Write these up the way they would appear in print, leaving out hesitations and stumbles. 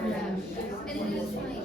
And it is like,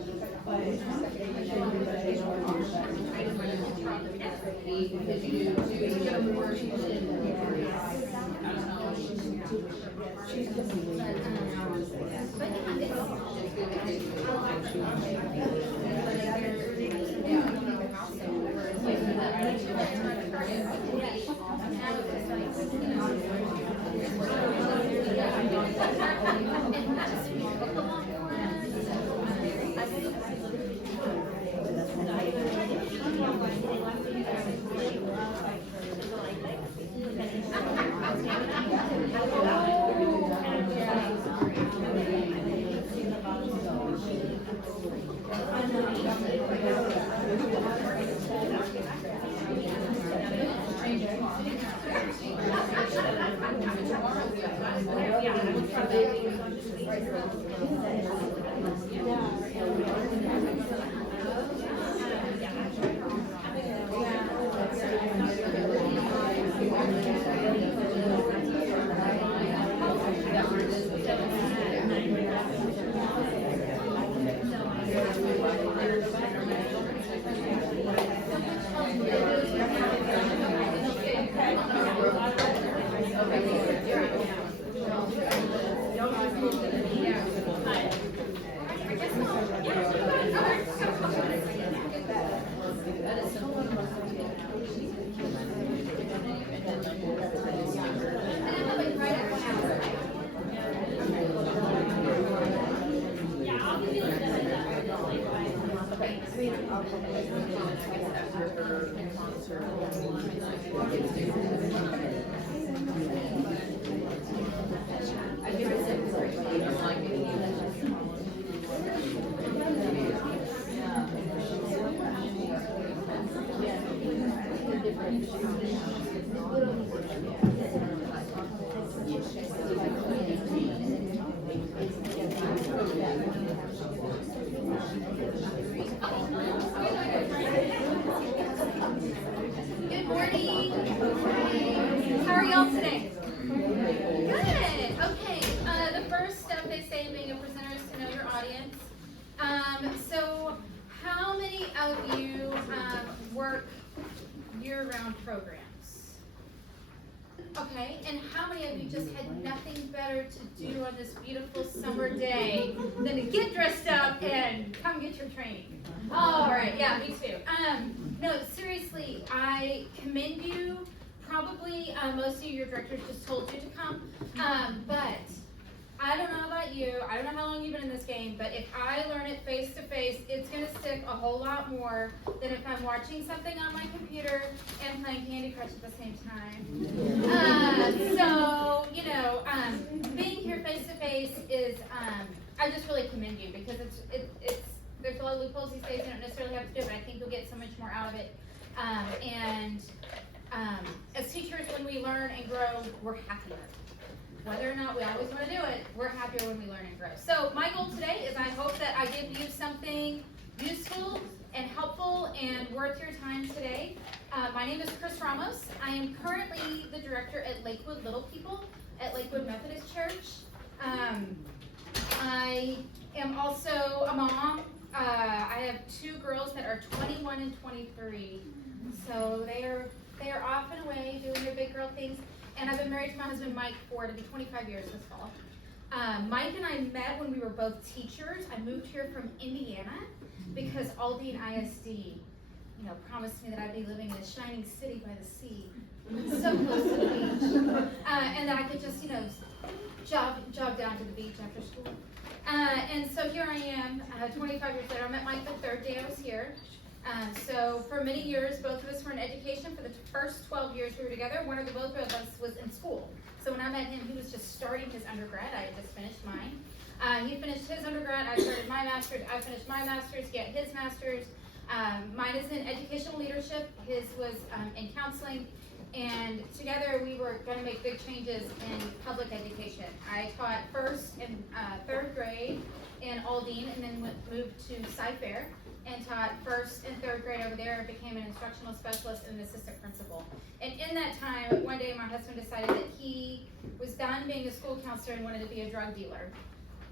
good morning. How are y'all today? Good. Okay. The first step they say in being a presenter is to know your audience. So how many of you work year-round programs? Okay, and how many of you just had nothing better to do on this beautiful summer day than to get dressed up and come get your training? All right, yeah, me too. No, seriously, I commend you. Probably most of your directors just told you to come, but I don't know about you. I don't know how long you've been in this game, but if I learn it face to face, it's going to stick a whole lot more than if I'm watching something on my computer and playing Candy Crush at the same time. So, you know, being here face to face is, I just really commend you because it's there's a lot of loopholes these days. You don't necessarily have to do it, but I think you'll get so much more out of it. As teachers, when we learn and grow, we're happier. Whether or not we always want to do it, we're happier when we learn and grow. So my goal today is I hope that I give you something useful and helpful and worth your time today. My name is Chris Ramos. I am currently the director at Lakewood Little People at Lakewood Methodist Church. I am also a mom. I have two girls that are 21 and 23. So they are off and away doing their big girl things. And I've been married to my husband Mike for it'll be 25 years this fall. Mike and I met when we were both teachers. I moved here from Indiana because Aldine ISD, you know, promised me that I'd be living in a shining city by the sea, so close to the beach, and that I could just, you know, jog down to the beach after school. And so here I am, 25 years later. I met Mike the third day I was here. So for many years, both of us were in education. For the first 12 years we were together, one of the both of us was in school. So when I met him, he was just starting his undergrad. I had just finished mine. He finished his undergrad. I started my master's. I finished my master's. He had his master's. Mine is in educational leadership. His was in counseling. And together we were going to make big changes in public education. I taught first and third grade in Aldine, and then moved to Cy-Fair and taught first and third grade over there, and became an instructional specialist and an assistant principal. And in that time, one day my husband decided that he was done being a school counselor and wanted to be a drug dealer.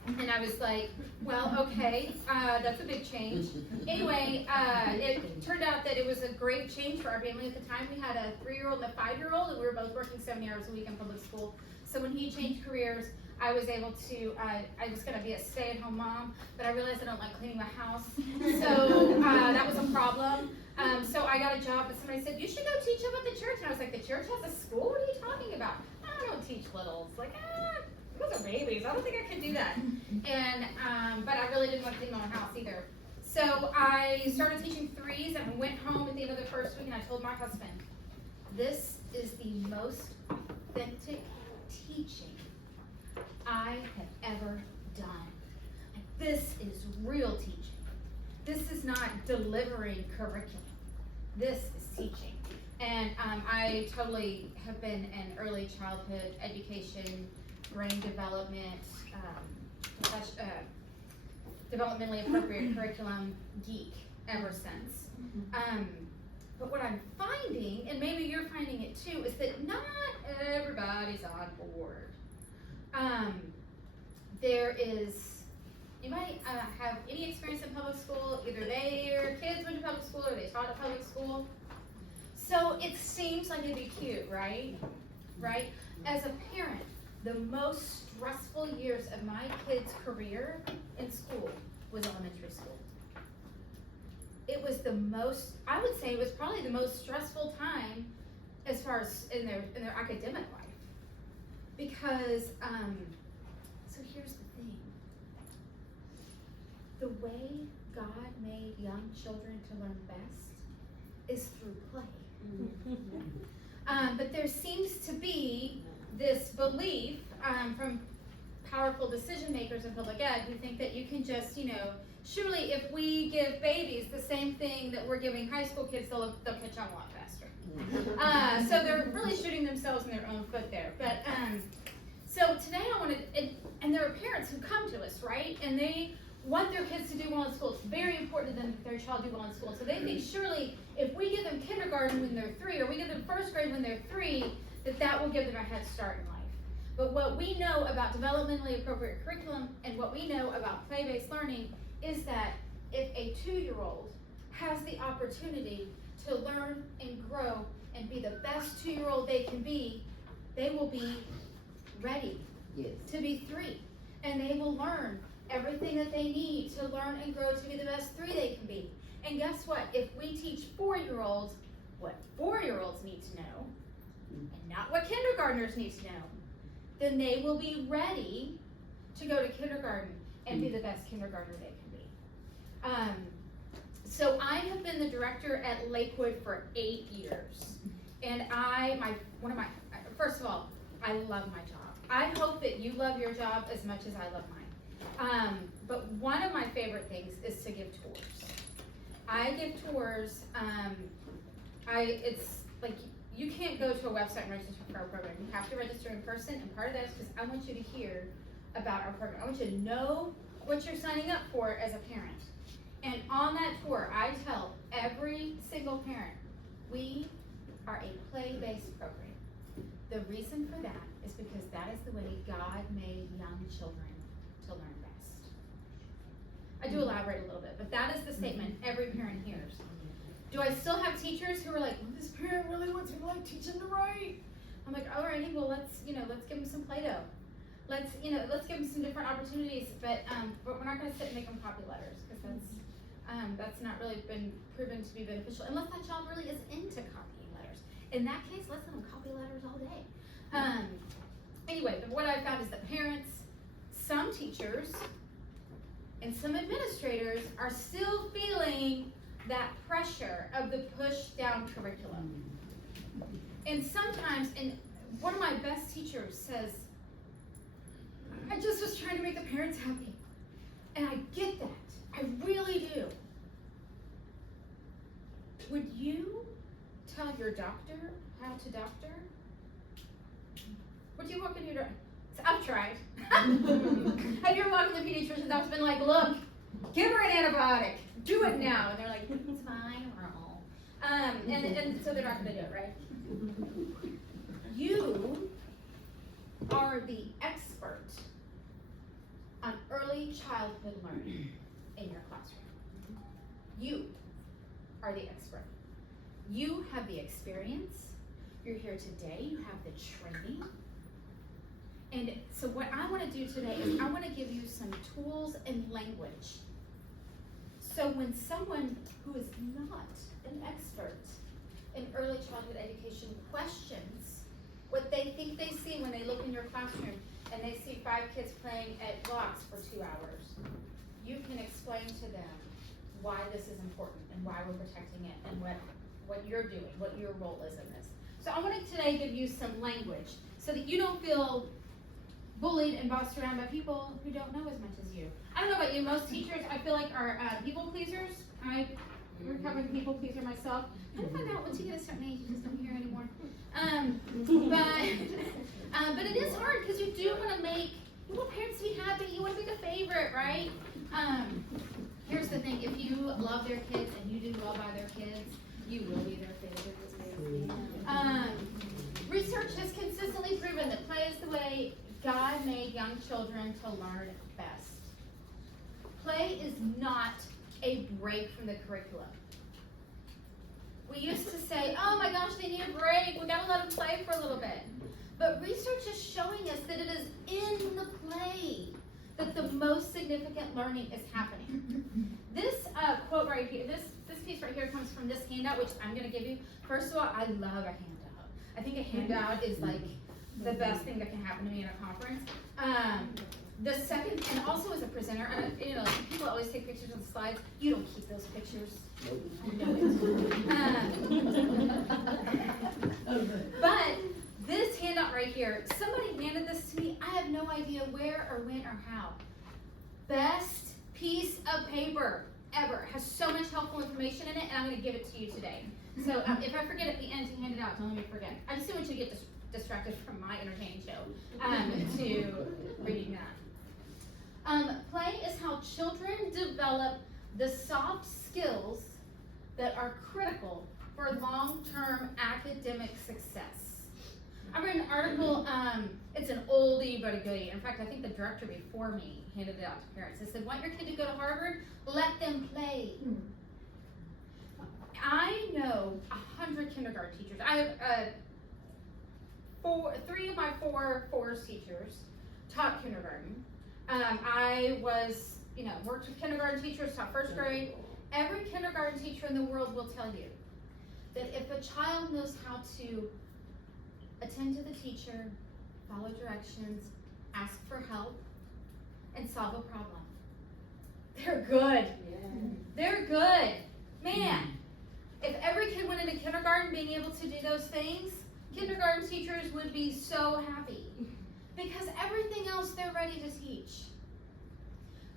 And I was like, well, okay, that's a big change. Anyway, it turned out that it was a great change for our family. At the time, we had a 3-year-old and a 5-year-old, and we were both working 70 hours a week in public school. So when he changed careers, I was able to, I was gonna be a stay-at-home mom, but I realized I don't like cleaning my house. So that was a problem. So I got a job, but somebody said, you should go teach up at the church. And I was like, the church has a school? What are you talking about? I don't teach littles. Like, those are babies. I don't think I could do that. And, but I really didn't want to clean my own house either. So I started teaching 3s, and I went home at the end of the first week, and I told my husband, this is the most authentic teaching I have ever done. Like, this is real teaching. This is not delivering curriculum. This is teaching. And I totally have been an early childhood education, brain development, developmentally appropriate curriculum geek ever since. But what I'm finding, and maybe you're finding it too, is that not everybody's on board. There is, you might have any experience in public school, either their kids went to public school or they taught at public school. So it seems like it'd be cute, right? Right? As a parent, the most stressful years of my kid's career in school was elementary school. It was the most, I would say it was probably the most stressful time as far as in their academic life. Because, so here's the thing. The way God made young children to learn best is through play. But there seems to be this belief from powerful decision makers in public ed who think that you can just, surely if we give babies the same thing that we're giving high school kids, they'll catch on a lot faster. So they're really shooting themselves in their own foot there. But so today I wanted, and there are parents who come to us, right? And they want their kids to do well in school. It's very important to them that their child do well in school. So they think surely if we give them kindergarten when they're 3, or we give them first grade when they're 3, that will give them a head start in life. But what we know about developmentally appropriate curriculum and what we know about play-based learning is that if a 2-year-old has the opportunity to learn and grow and be the best 2-year-old they can be, they will be ready to be 3. And they will learn everything that they need to learn and grow to be the best 3 they can be. And guess what? If we teach 4-year-olds what 4-year-olds need to know, and not what kindergartners need to know, then they will be ready to go to kindergarten and be the best kindergartner they can be. So I have been the director at Lakewood for 8 years. And first of all, I love my job. I hope that you love your job as much as I love mine. But one of my favorite things is to give tours. I give tours, it's like, you can't go to a website and register for our program. You have to register in person, and part of that is because I want you to hear about our program. I want you to know what you're signing up for as a parent. And on that tour, I tell every single parent, we are a play-based program. The reason for that is because that is the way God made young children to learn best. I do elaborate a little bit, but that is the statement every parent hears. Do I still have teachers who are like, well, this parent really wants me to teach them to write? I'm like, alrighty, well let's give them some Play-Doh. Let's give them some different opportunities, but we're not gonna sit and make them copy letters, because that's not really been proven to be beneficial, unless that child really is into copying letters. In that case, let's let them copy letters all day. Anyway, but what I found is that parents, some teachers, and some administrators are still feeling that pressure of the push down curriculum. And sometimes, and one of my best teachers says, I just was trying to make the parents happy. And I get that. I really do. Would you tell your doctor how to doctor? Would you walk in your door? So I've tried. Have you ever walked in the pediatrician's office and been like, look, give her an antibiotic. Do it now. And they're like, it's fine, Earl. And so they're not going to do it, right? You are the expert on early childhood learning in your classroom. You are the expert. You have the experience. You're here today. You have the training. And so what I want to do today is I want to give you some tools and language. So when someone who is not an expert in early childhood education questions what they think they see when they look in your classroom and they see 5 kids playing at blocks for 2 hours, you can explain to them why this is important and why we're protecting it and what you're doing, what your role is in this. So I want to today give you some language so that you don't feel bullied and bossed around by people who don't know as much as you. I don't know about you, most teachers I feel like are people pleasers. I'm a recovering people pleaser myself. I find out once you get a certain age, you just don't hear anymore. But it is hard because you do want to you want parents to be happy, you want to be the favorite, right? Here's the thing, if you love their kids and you do well by their kids, you will be their favorite. Research has consistently proven that play is the way God made young children to learn best. Play is not a break from the curriculum. We used to say, oh my gosh, they need a break. We gotta let them play for a little bit. But research is showing us that it is in the play that the most significant learning is happening. This quote right here, this piece right here comes from this handout, which I'm gonna give you. First of all, I love a handout. I think a handout is like the best thing that can happen to me in a conference. The second, and also as a presenter, people always take pictures of the slides. You don't keep those pictures. I know it. But this handout right here, somebody handed this to me. I have no idea where or when or how. Best piece of paper ever. Has so much helpful information in it, and I'm going to give it to you today. So if I forget at the end to hand it out, don't let me forget. I just want you to get distracted from my entertaining show to reading that. Play is how children develop the soft skills that are critical for long-term academic success. I read an article, it's an oldie but a goodie. In fact, I think the director before me handed it out to parents. They said, want your kid to go to Harvard? Let them play. I know 100 kindergarten teachers. I have 3 of my 4 forest teachers taught kindergarten. I was, worked with kindergarten teachers, taught first grade. Every kindergarten teacher in the world will tell you that if a child knows how to attend to the teacher, follow directions, ask for help, and solve a problem, they're good. Yeah. They're good. Man, if every kid went into kindergarten being able to do those things, kindergarten teachers would be so happy because everything else they're ready to teach.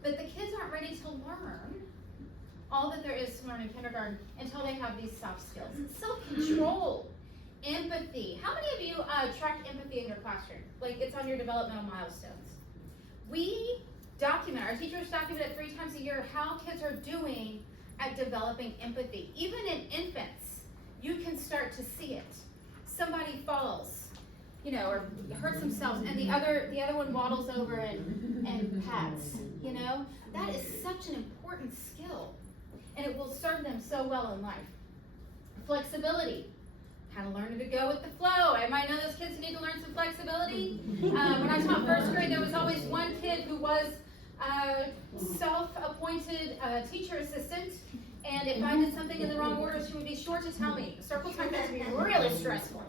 But the kids aren't ready to learn all that there is to learn in kindergarten until they have these soft skills. Self-control, empathy. How many of you track empathy in your classroom? Like it's on your developmental milestones. We document, our teachers document it 3 times a year how kids are doing at developing empathy. Even in infants, you can start to see it. Somebody falls, or hurts themselves, and the other one waddles over and pats, That is such an important skill, and it will serve them so well in life. Flexibility, kind of learning to go with the flow. I might know those kids need to learn some flexibility. When I taught first grade, there was always one kid who was self-appointed teacher assistant, and if I did something in the wrong order, she would be sure to tell me. Circle time has to be really stressful.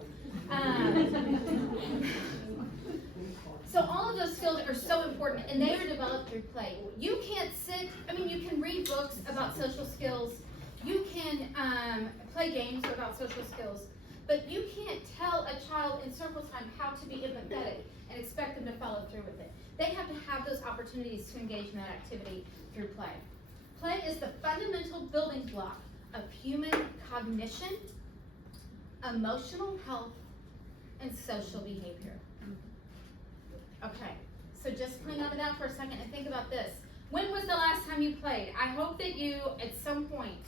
So all of those skills are so important, and they are developed through play. You can't you can read books about social skills, you can play games about social skills, but you can't tell a child in circle time how to be empathetic and expect them to follow through with it. They have to have those opportunities to engage in that activity through play. Play is the fundamental building block of human cognition, emotional health, and social behavior. Okay, so just hang on to that for a second and think about this. When was the last time you played? I hope that you, at some point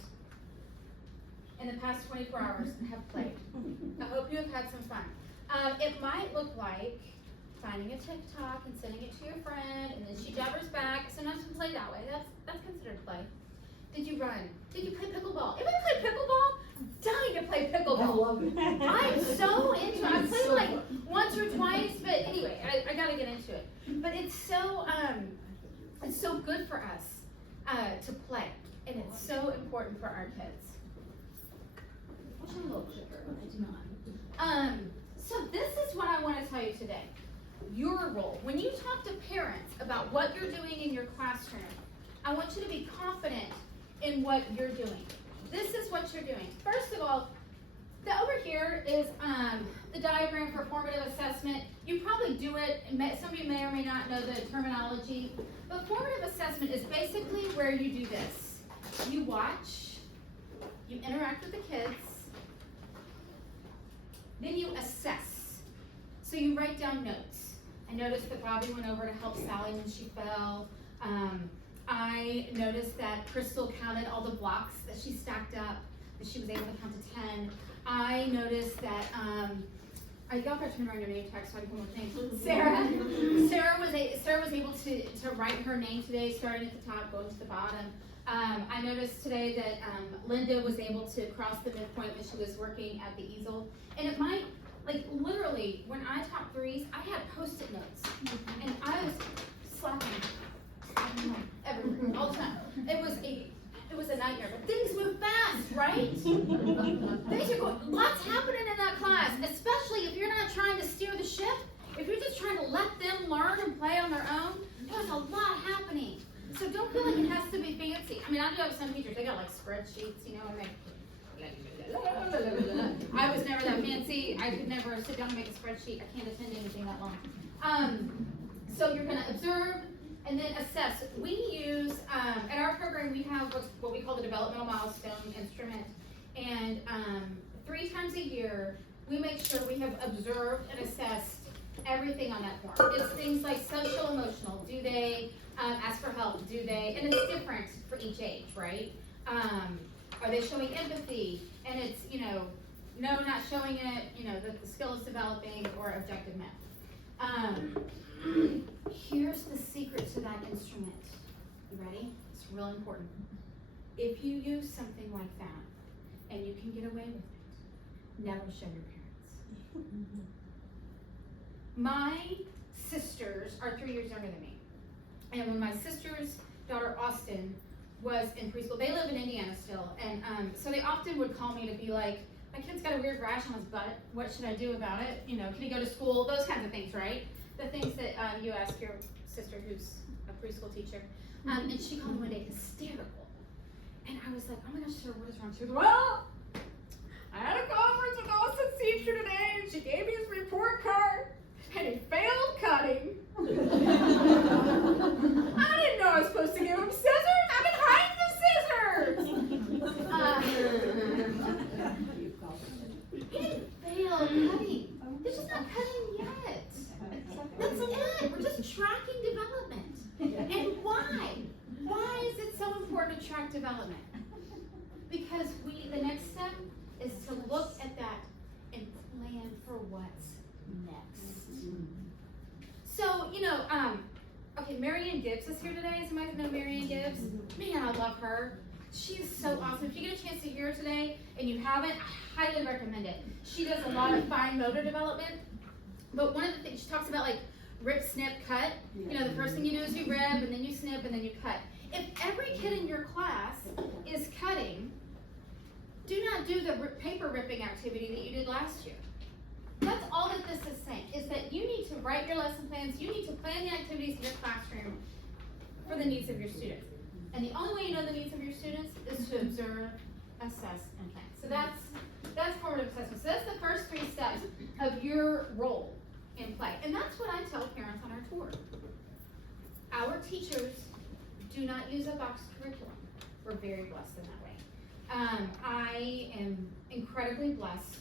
in the past 24 hours, have played. I hope you have had some fun. It might look like fun finding a TikTok and sending it to your friend, and then she jabbers back. Sometimes we play that way. That's considered play. Did you run? Did you play pickleball? Anybody play pickleball? I'm dying to play pickleball. I love it. I'm so into it. I played like once or twice, but anyway, I gotta get into it. But it's so good for us to play, and it's so important for our kids. What's your little sugar? I do not. So this is what I want to tell you today. Your role. When you talk to parents about what you're doing in your classroom, I want you to be confident in what you're doing. This is what you're doing. First of all, over here is the diagram for formative assessment. You probably do it, some of you may or may not know the terminology, but formative assessment is basically where you do this. You watch, you interact with the kids, then you assess. So you write down notes. I noticed that Bobby went over to help Sally when she fell. I noticed that Crystal counted all the blocks that she stacked up, that she was able to count to 10. I noticed that, y'all gotta turn around your name tag so I can put more names. Sarah was able to write her name today, starting at the top, going to the bottom. I noticed today that Linda was able to cross the midpoint when she was working at the easel. And it might, like literally, when I taught threes, I had Post-it notes. And I was slapping everywhere, all the time. It was a nightmare, but things move fast, right? Things are going, lots happening in that class, especially if you're not trying to steer the ship. If you're just trying to let them learn and play on their own, there's a lot happening. So don't feel like it has to be fancy. I mean, I do have some teachers, they got like spreadsheets, you know, and they, I was never that fancy. I could never sit down and make a spreadsheet. I can't attend anything that long. So you're gonna observe, and then assess. We use, at our program, we have what we call the developmental milestone instrument. And 3 times a year, we make sure we have observed and assessed everything on that form. It's things like social emotional. Do they ask for help? Do they? And it's different for each age, right? Are they showing empathy? And it's, no, not showing it, that the skill is developing, or objective math. Here's the secret to that instrument. You ready? It's real important. If you use something like that and you can get away with it, never show your parents. My sisters are 3 years younger than me. And when my sister's daughter Austin was in preschool, they live in Indiana still, and so they often would call me to be like, my kid's got a weird rash on his butt, what should I do about it? Can he go to school? Those kinds of things, right? The things that you ask your sister who's a preschool teacher. And she called me one day hysterical. And I was like, oh my gosh, sir, what is wrong? She was, well, I had a conference with Austin's teacher today, and she gave me his report card, and he failed cutting. I didn't know I was supposed to give him scissors. I've been hiding the scissors. He didn't fail cutting. He's just not cutting yet. That's it. We're just tracking development. And why? Why is it so important to track development? Because the next step is to look at that and plan for what's next. So, okay, Marianne Gibbs is here today. Somebody know Marianne Gibbs? Man, I love her. She is so awesome. If you get a chance to hear her today and you haven't, I highly recommend it. She does a lot of fine motor development. But one of the things, she talks about like rip, snip, cut. The first thing you do is you rip, and then you snip, and then you cut. If every kid in your class is cutting, do not do the paper ripping activity that you did last year. That's all that this is saying, is that you need to write your lesson plans, you need to plan the activities in your classroom for the needs of your students. And the only way you know the needs of your students is to observe, assess, and plan. So that's formative assessment. So that's the first 3 steps of your role in play. And that's what I tell parents on our tour. Our teachers do not use a box curriculum. We're very blessed in that way. I am incredibly blessed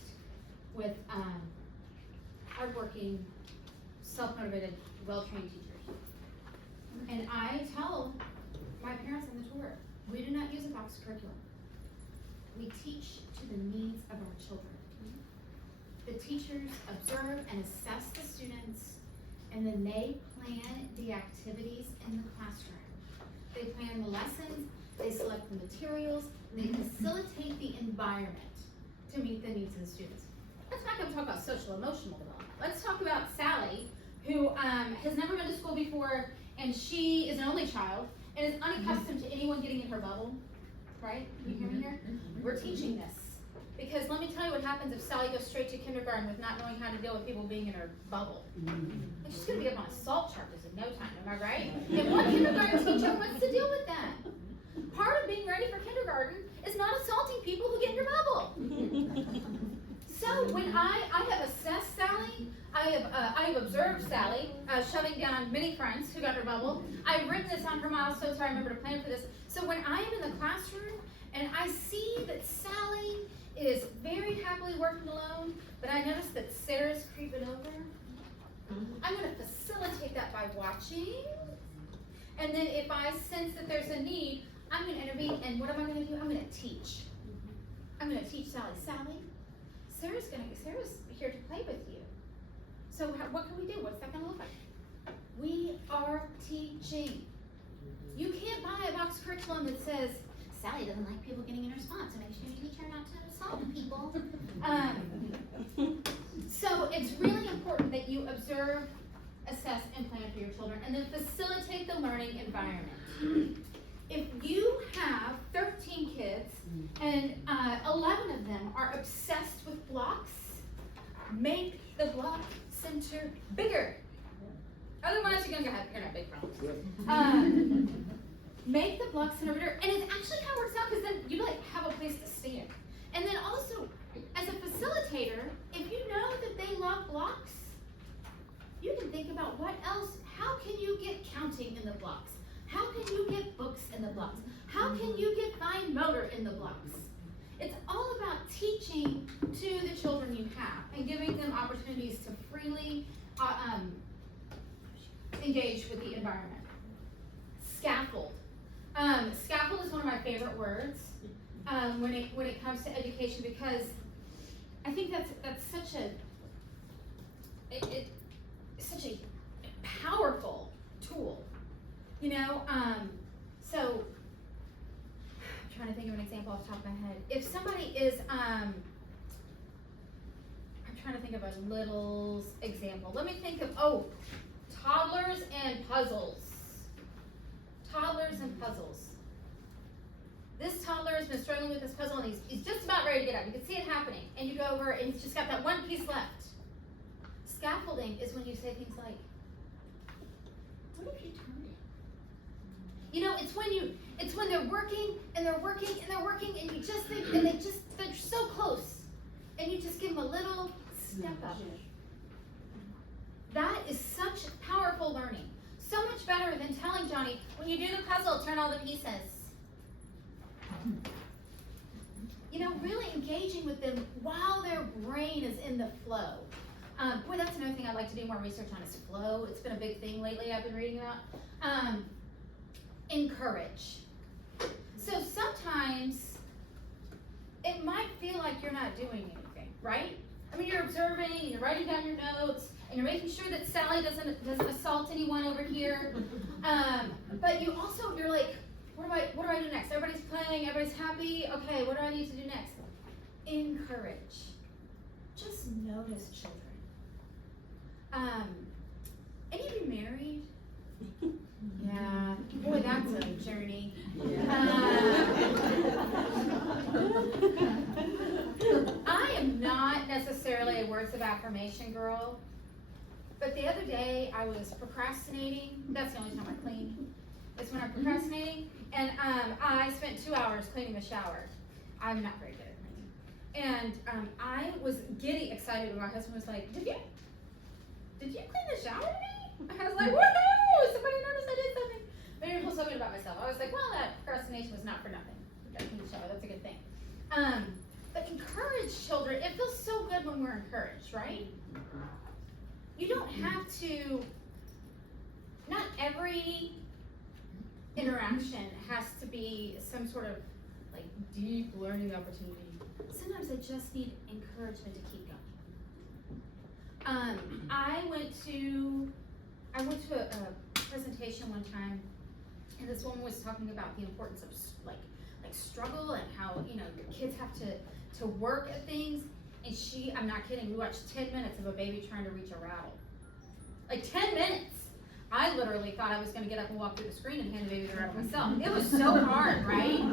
with hardworking, self-motivated, well-trained teachers. And I tell my parents on the tour, we do not use a box curriculum. We teach to the needs of our children. The teachers observe and assess the students and then they plan the activities in the classroom. They plan the lessons, they select the materials, they facilitate the environment to meet the needs of the students. Let's not go talk about social emotional development. Let's talk about Sally, who has never been to school before, and she is an only child, and is unaccustomed to anyone getting in her bubble, right? You hear me here? We're teaching this. Because let me tell you what happens if Sally goes straight to kindergarten with not knowing how to deal with people being in her bubble. And she's going to be up on assault charges in no time, am I right? And what kindergarten teacher wants to deal with that? Part of being ready for kindergarten is not assaulting people who get in your bubble. So when I have assessed Sally, I have observed Sally shoving down many friends who got in her bubble. I've written this on her milestones so I remember to plan for this. So when I am in the classroom and I see that Sally is very happily working alone, but I notice that Sarah's creeping over, I'm going to facilitate that by watching. And then if I sense that there's a need, I'm going to intervene. And what am I going to do? I'm going to teach. I'm going to teach Sally. Sally, Sarah's here to play with you. So what can we do? What's that going to look like? We are teaching. You can't buy a box curriculum that says, Sally doesn't like people getting in her spot, so make sure you teach her not to assault people. So it's really important that you observe, assess, and plan for your children, and then facilitate the learning environment. If you have 13 kids and 11 of them are obsessed with blocks, make the block center bigger. Otherwise, you're gonna have big problems. Make the block center bigger, and it actually kind of works out because then you like have a place to stand. And then also, as a facilitator, if you know that they love blocks, you can think about what else. How can you get counting in the blocks? How can you get books in the blocks? How can you get fine motor in the blocks? It's all about teaching to the children you have and giving them opportunities to freely engage with the environment. Scaffold. Scaffold is one of my favorite words when it comes to education, because I think that's such a powerful tool. You know, so I'm trying to think of an example off the top of my head. If somebody is, I'm trying to think of a little example. Let me think of, toddlers and puzzles. Toddlers and puzzles. This toddler has been struggling with this puzzle and he's just about ready to get up. You can see it happening. And you go over and he's just got that one piece left. Scaffolding is when you say things like, what if you turned it? You know, it's when they're working and they're working and they're working and you just think, and they're so close. And you just give them a little step up. That is such powerful learning. So much better than telling Johnny, when you do the puzzle, turn all the pieces. You know, really engaging with them while their brain is in the flow. Boy, that's another thing I'd like to do more research on is flow. It's been a big thing lately I've been reading about. Encourage. So sometimes it might feel like you're not doing anything, right? I mean, you're observing, and you're writing down your notes, and you're making sure that Sally doesn't assault anyone over here. But you're like, what do I do next? Everybody's playing, everybody's happy. Okay, what do I need to do next? Encourage. Just notice children. Any of you married? Yeah. Boy, that's a journey. I am not necessarily a words of affirmation girl, but the other day I was procrastinating. That's the only time I clean. It's when I'm procrastinating, and I spent 2 hours cleaning the shower. I'm not very good at cleaning. And I was giddy excited when my husband was like, Did you clean the shower today? I was like, woohoo! Somebody noticed I did something. Maybe I feel something about myself. I was like, well, that procrastination was not for nothing. I cleaned the shower, that's a good thing. But encourage children. It feels so good when we're encouraged, right? You don't have to, not every interaction has to be some sort of like deep learning opportunity. Sometimes I just need encouragement to keep going. I went to went to a presentation one time, and this woman was talking about the importance of like struggle and how, you know, your kids have to work at things. And I'm not kidding, we watched 10 minutes of a baby trying to reach a rattle. Like 10 minutes. I literally thought I was going to get up and walk through the screen and hand the baby the rattle myself. It was so hard, right?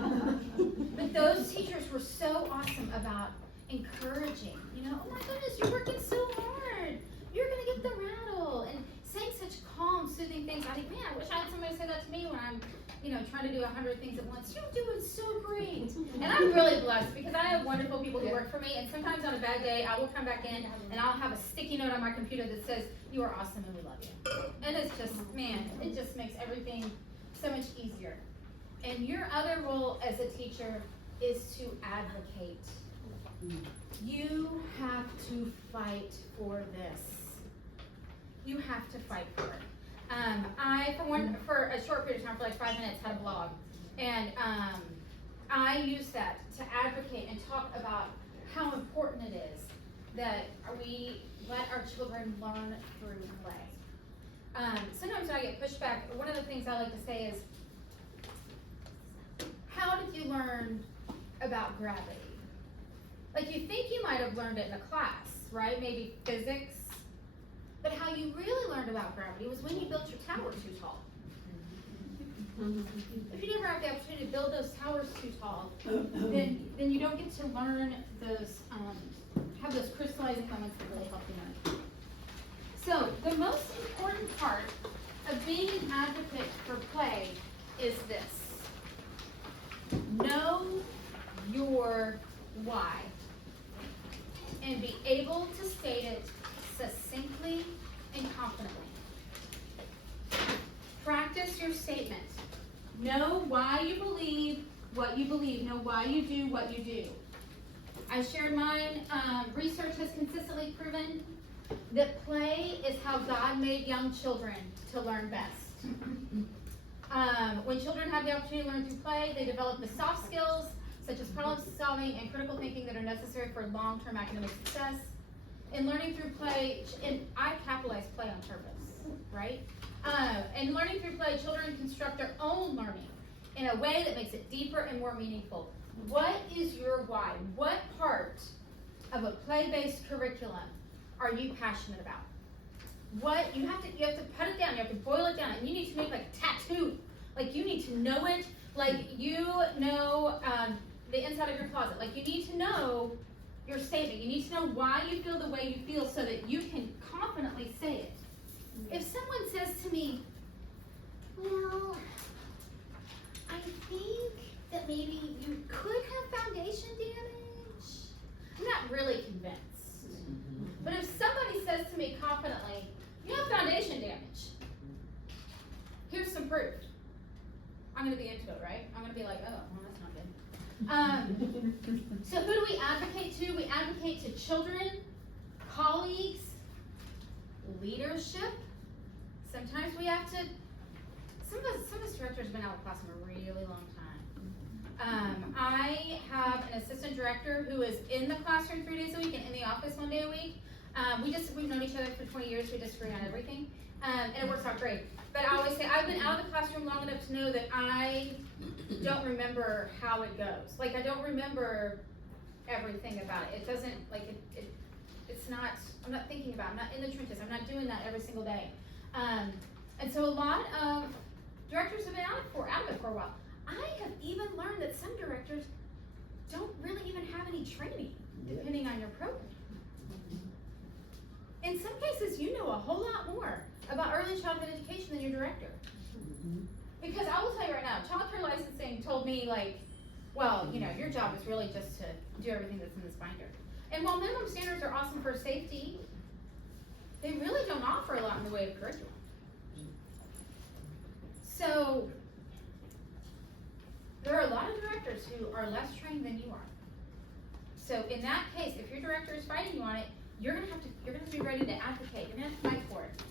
But those teachers were so awesome about encouraging. You know, oh my goodness, you're working so hard. You're going to get the rattle. And saying such calm, soothing things. I think, man, I wish I had somebody say that to me when I'm, you know, trying to do 100 things at once. You're doing so great. And I'm really blessed because I have wonderful people who work for me. And sometimes on a bad day, I will come back in and I'll have a sticky note on my computer that says, you are awesome and we love you. And it's just, man, it just makes everything so much easier. And your other role as a teacher is to advocate. You have to fight for this. You have to fight for it. I, for a short period of time, for like 5 minutes, had a blog. And I use that to advocate and talk about how important it is that we let our children learn through play. Sometimes when I get pushback, one of the things I like to say is, how did you learn about gravity? Like, you think you might have learned it in a class, right? Maybe physics. But how you really learned about gravity was when you built your tower too tall. If you never have the opportunity to build those towers too tall, then you don't get to learn those, have those crystallizing moments that really help you learn. So the most important part of being an advocate for play is this. Know your why and be able to state it succinctly and confidently. Practice your statement. Know why you believe what you believe. Know why you do what you do. I shared mine. Research has consistently proven that play is how God made young children to learn best. When children have the opportunity to learn through play, they develop the soft skills such as problem solving and critical thinking that are necessary for long-term academic success. In learning through play, and I capitalize play on purpose, right? In learning through play, children construct their own learning in a way that makes it deeper and more meaningful. What is your why? What part of a play-based curriculum are you passionate about? What you have to put it down, you have to boil it down, and you need to make like a tattoo. Like you need to know it, like you know the inside of your closet. Like you need to know your statement. You need to know why you feel the way you feel so that you can confidently say it. If someone says to me, well, I think that maybe you could have foundation damage, I'm not really convinced. But if somebody says to me confidently, you have foundation damage, here's some proof, I'm going to be into it, right? I'm going to be like, oh, well, that's not good. So who do we advocate to? We advocate to children, colleagues, leadership. Sometimes we have to, some of us directors have been out of class for a really long time. I have an assistant director who is in the classroom 3 days a week and in the office 1 day a week. We've known each other for 20 years, we disagree on everything, and it works out great. But I always say, I've been out of the classroom long enough to know that I don't remember how it goes. Like, I don't remember everything about it. It doesn't, like, it's not, I'm not thinking about it. I'm not in the trenches. I'm not doing that every single day. And so a lot of directors have been out of it for a while. I have even learned that some directors don't really even have any training, depending on your program. In some cases, you know a whole lot more about early childhood education than your director. Because I will tell you right now, child care licensing told me, like, well, you know, your job is really just to do everything that's in this binder. And while minimum standards are awesome for safety, they really don't offer a lot in the way of curriculum. So, there are a lot of directors who are less trained than you are. So in that case, if your director is fighting you on it, you're gonna have to be ready to advocate. You're gonna have to fight for it.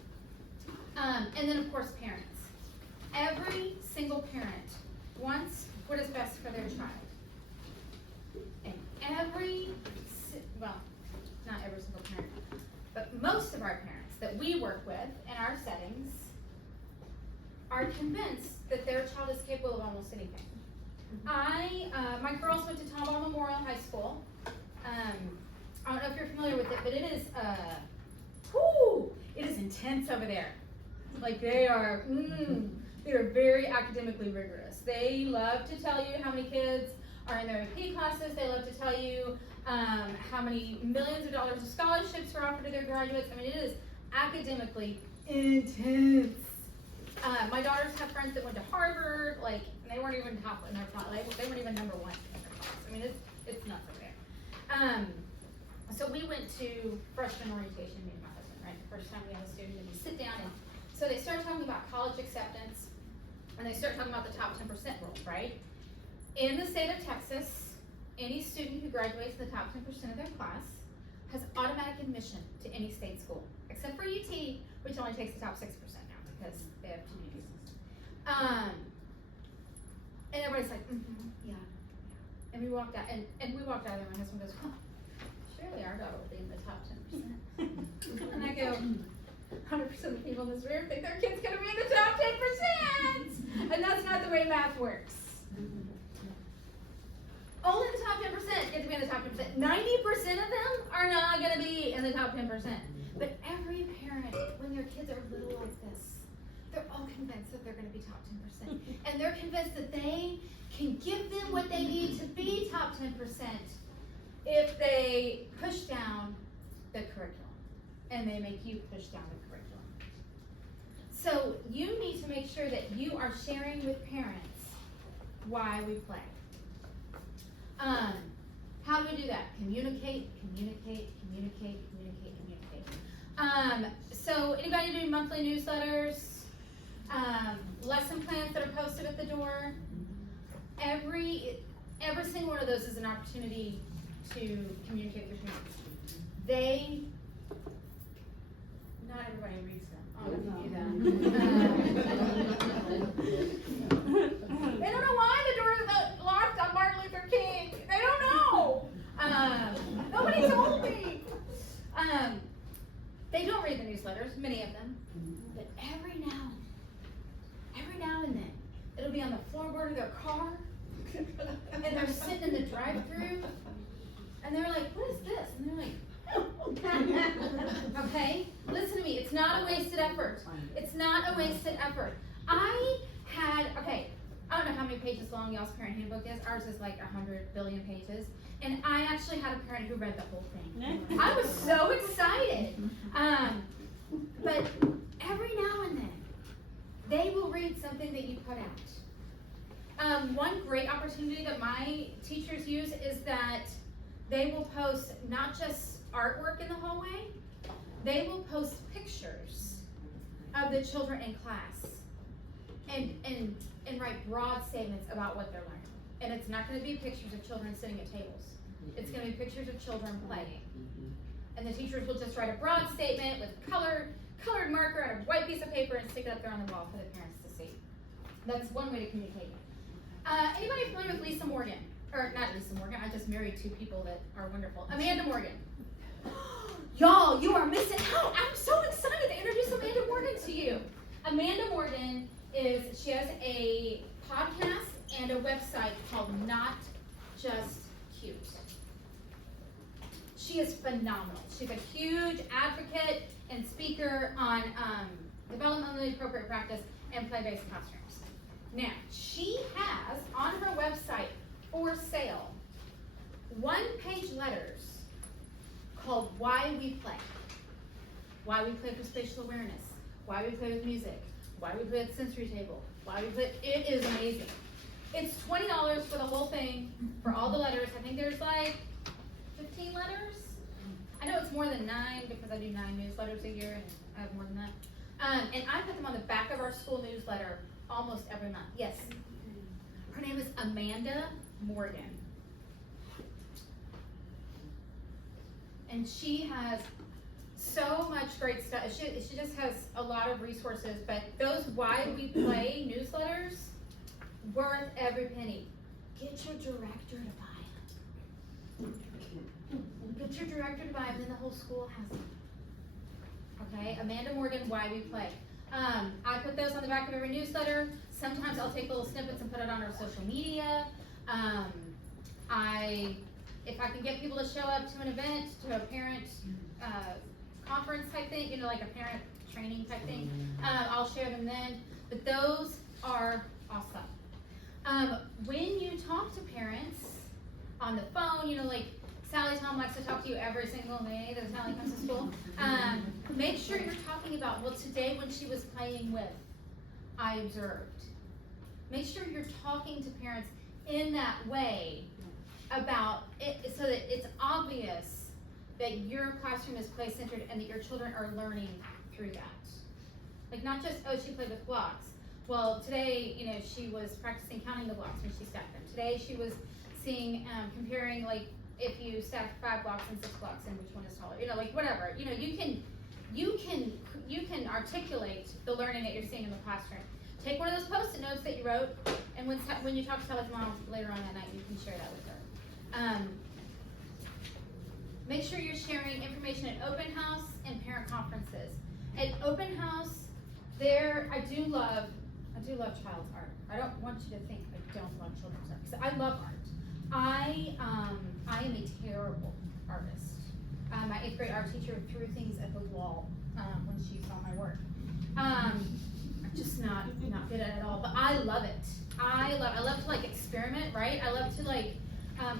And then of course, parents. Every single parent wants what is best for their child. And not every single parent, but most of our parents that we work with in our settings are convinced that their child is capable of almost anything. My girls went to Tomball Memorial High School. I don't know if you're familiar with it, but it is, it is intense over there. Like they are very academically rigorous. They love to tell you how many kids are in their AP classes. They love to tell you how many millions of dollars of scholarships are offered to their graduates. I mean, it is academically intense. My daughters have friends that went to Harvard, like, and they weren't even top in their class. They weren't even number one in their class. I mean, it's nuts over there. So we went to freshman orientation, me and my husband, right? The first time we had a student, and we sit down, and so they start talking about college acceptance, and they start talking about the top 10% rule, right? In the state of Texas, any student who graduates in the top 10% of their class has automatic admission to any state school, except for UT, which only takes the top 6% now because they have too many reasons. And everybody's like, yeah. And we walked out, and we walked out there, and my husband goes, surely our daughter will be in the top 10%. And I go, 100% of the people in this room think their kid's gonna be in the top 10%! And that's not the way math works. Only the top 10% get to be in the top 10%. 90% of them are not gonna be in the top 10%. But every parent, when their kids are little like this, they're all convinced that they're gonna be top 10%. And they're convinced that they can give them what they need to be top 10% if they push down the curriculum. And they make you push down the curriculum. So you need to make sure that you are sharing with parents why we play. How do we do that? Communicate. So anybody doing monthly newsletters? Lesson plans that are posted at the door? Every single one of those is an opportunity to communicate with parents. Not everybody reads them. I'll they don't know why the door is locked on Martin Luther King. They don't know. Nobody told me. They don't read the newsletters, many of them. But every now and then, it'll be on the floorboard of their car, and they're sitting in the drive-thru, and they're like, "What is this?" And they're like, okay, listen to me. It's not a wasted effort. It's not a wasted effort. I don't know how many pages long y'all's parent handbook is. Ours is like 100 billion pages. And I actually had a parent who read the whole thing. I was so excited. But every now and then, they will read something that you put out. One great opportunity that my teachers use is that they will post not just artwork in the hallway, they will post pictures of the children in class and write broad statements about what they're learning. And it's not going to be pictures of children sitting at tables. It's going to be pictures of children playing. And the teachers will just write a broad statement with colored marker on a white piece of paper and stick it up there on the wall for the parents to see. That's one way to communicate. Anybody familiar with Lisa Morgan? Or not Lisa Morgan, I just married two people that are wonderful. Amanda Morgan. Y'all, you are missing out. I'm so excited to introduce Amanda Morgan to you. Amanda Morgan she has a podcast and a website called Not Just Cute. She is phenomenal. She's a huge advocate and speaker on developmentally appropriate practice and play-based classrooms. Now, she has on her website for sale one-page letters called Why We Play. Why we play for spatial awareness. Why we play with music. Why we play at the sensory table. Why we play. It is amazing. It's $20 for the whole thing, for all the letters. I think there's like 15 letters. I know it's more than 9 because I do 9 newsletters a year and I have more than that. And I put them on the back of our school newsletter almost every month. Yes. Her name is Amanda Morgan. And she has so much great stuff. She just has a lot of resources, but those Why We Play newsletters, worth every penny. Get your director to buy them. Get your director to buy them, then the whole school has them. Okay, Amanda Morgan, Why We Play. I put put those on the back of every newsletter. Sometimes I'll take little snippets and put it on our social media. If I can get people to show up to an event, to a parent conference type thing, you know, like a parent training type thing, I'll share them then. But those are awesome. When you talk to parents on the phone, you know, like Sally's mom likes to talk to you every single day that Sally comes to school. Make sure you're talking about, well, today when she was playing with, I observed. Make sure you're talking to parents in that way about it so that it's obvious that your classroom is play-centered and that your children are learning through that. Like not just, oh, she played with blocks. Well, today, you know, she was practicing counting the blocks when she stacked them. Today she was seeing, comparing like if you stack 5 blocks and 6 blocks and which one is taller. You know, like whatever. You know, you can articulate the learning that you're seeing in the classroom. Take one of those post-it notes that you wrote, and when you talk to Sally's mom later on that night, you can share that with her. Make sure you're sharing information at open house and parent conferences. At open house, I do love child's art. I don't want you to think I don't love children's art, because I love art. I am a terrible artist. My 8th grade art teacher threw things at the wall when she saw my work. I'm just not good at it at all, but I love it. I love to like experiment, right? I love to like,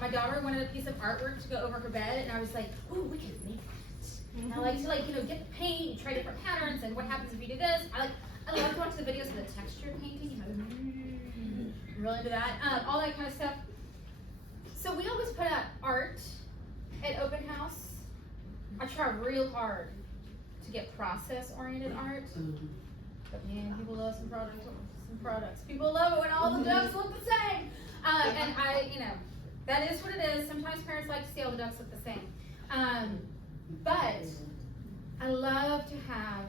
my daughter wanted a piece of artwork to go over her bed, and I was like, ooh, we can make that. And I like to like, you know, get the paint and try different patterns and what happens if you do this. I love to watch the videos of the texture painting, you know, I'm really into that, all that kind of stuff. So we always put out art at open house. I try real hard to get process-oriented art, but man, people love some products. People love it when all the ducks look the same. And you know, that is what it is. Sometimes parents like to see all the ducks look the same. But I love to have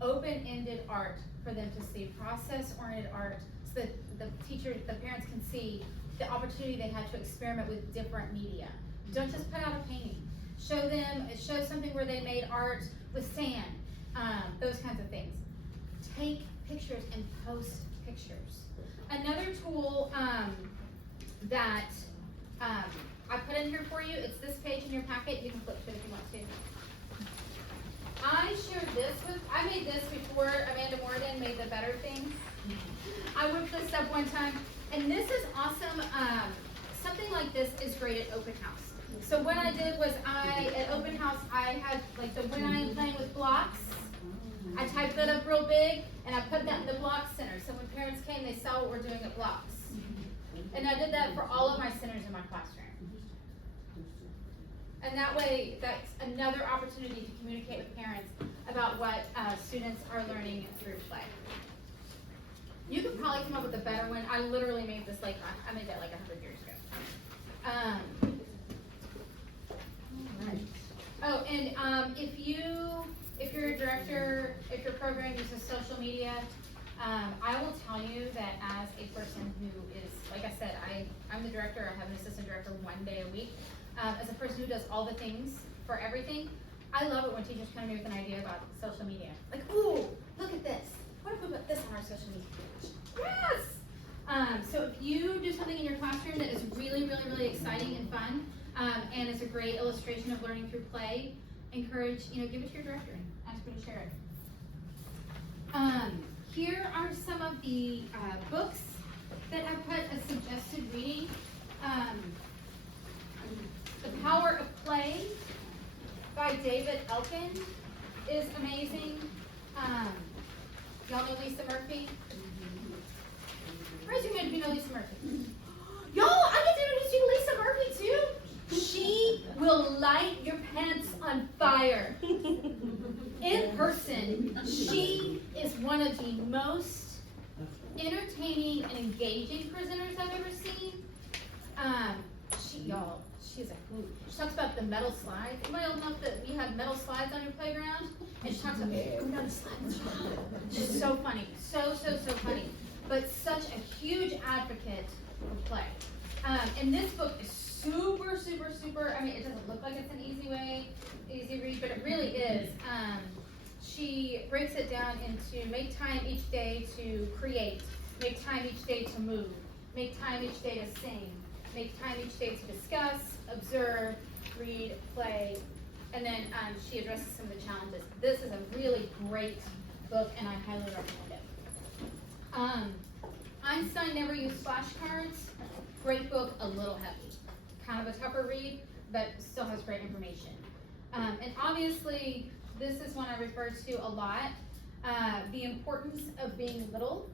open-ended art for them to see, process-oriented art, so that the parents can see the opportunity they had to experiment with different media. Don't just put out a painting. Show something where they made art with sand, those kinds of things. Take pictures and post pictures. Another tool that I put in here for you, it's this page in your packet. You can flip to it if you want to. I made this before Amanda Morgan made the Better thing. I whipped this up one time, and this is awesome. Something like this is great at open house. So what I did was at open house, I had like the when I am playing with blocks. I typed that up real big, and I put that in the block center. So when parents came, they saw what we're doing at blocks. And I did that for all of my centers in my classroom. And that way, that's another opportunity to communicate with parents about what students are learning through play. You could probably come up with a better one. I literally made this I made that like 100 years ago. Right. Oh, and if you're a director, if your program uses social media, I will tell you that as a person who is, like I said, I'm the director. I have an assistant director 1 day a week. As a person who does all the things for everything, I love it when teachers come to me with an idea about social media. Like, ooh, look at this. What if we put this on our social media page? Yes! So if you do something in your classroom that is really, really, really exciting and fun, and it's a great illustration of learning through play, give it to your director and ask her to share it. Here are some of the books that I put as suggested reading. The Power of Play by David Elkin is amazing. Y'all know Lisa Murphy? Raise your hand if you know Lisa Murphy. Y'all, I get to introduce you to Lisa Murphy too. She will light your pants on fire. In person, she is one of the most entertaining and engaging presenters I've ever seen. She's a hoot. She talks about the metal slides. Anybody else know that you have metal slides on your playground? And she talks about going down the slides. She's so funny. So funny. But such a huge advocate for play. And this book is super, it doesn't look like it's an easy read, but it really is. she breaks it down into make time each day to create, make time each day to move, make time each day to sing, make time each day to discuss, observe, read, play, and then she addresses some of the challenges. This is a really great book, and I highly recommend it. Einstein Never Used Flashcards. Great book, a little heavy. Kind of a tougher read, but still has great information. And obviously, this is one I refer to a lot. The importance of being little.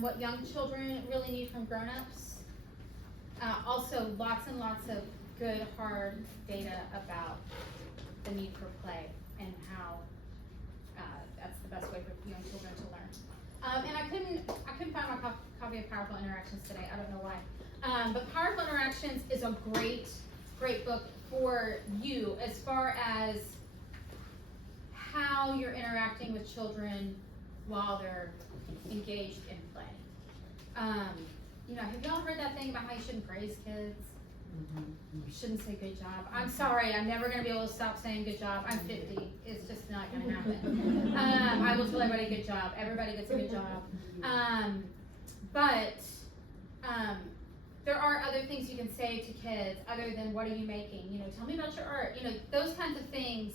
What young children really need from grown-ups. Also, lots and lots of good, hard data about the need for play and how that's the best way for young children to learn. And I couldn't find my copy of Powerful Interactions today. I don't know why. But Powerful Interactions is a great book for you as far as how you're interacting with children while they're engaged in play. Have y'all heard that thing about how you shouldn't praise kids? You shouldn't say good job. I'm sorry, I'm never going to be able to stop saying good job. I'm 50. It's just not going to happen. I will tell everybody good job. Everybody gets a good job. But there are other things you can say to kids other than what are you making? Tell me about your art. Those kinds of things